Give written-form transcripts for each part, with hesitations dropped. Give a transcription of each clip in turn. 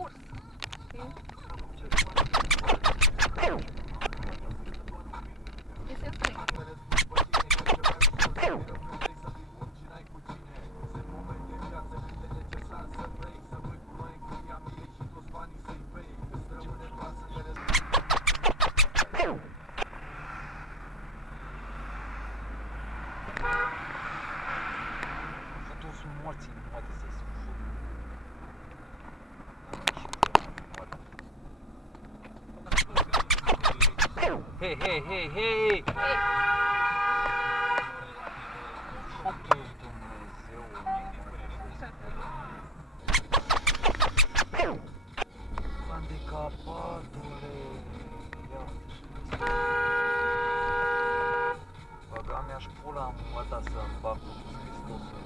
curs. Este întreg. Toți morții nu poate să-i spun. Hei, hei, hei, hei! Focul Dumnezeu, handicapatule! Băga mi-aș pula în măta să-mi bag cu Hristosul.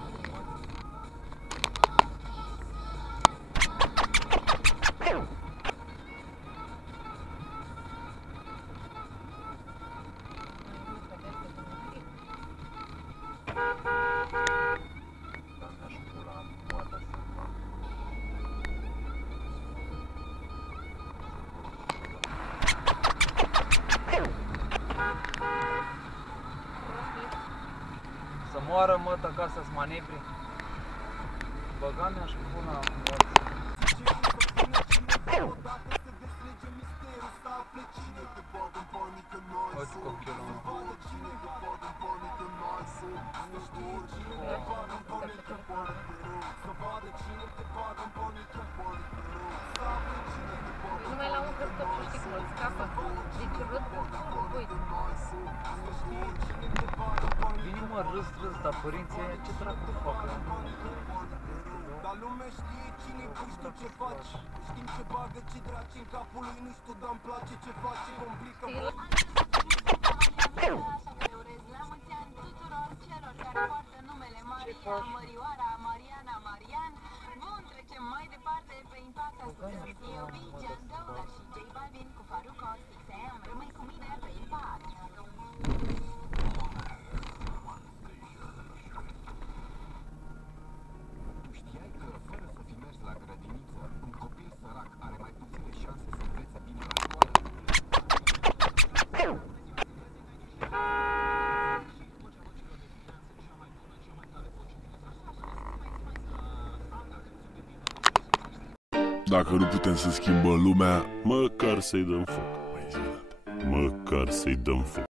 Să moară mătă ca să-ți manevri. Băga mi-aș puna în morți. Uite copilul meu. Numai la un căpător și știi cum îl scapă. Deci râd, uite. Vine mă, râs, dar părinții aia ce dracu fac? Dar lumea știe cine pui, știu ce faci. Știm ce bagă, ce draci în capul lui, nu știu, dar-mi place ce face, complică. La mulți ani tuturor celor care poartă numele Maria, Mărioara, Mariana, Marian. Bun, trecem mai departe pe impact. Ascultăm C.O.B, John Doe și J Balvin cu Farruko, 6am. Rămâi cu mine pe impact. Știai că fără să fi mers la grădiniță, un copil sărac are mai puține șanse să învețe bine la școală? Dacă nu putem să schimbăm lumea, măcar să-i dăm foc. Măcar să-i dăm foc.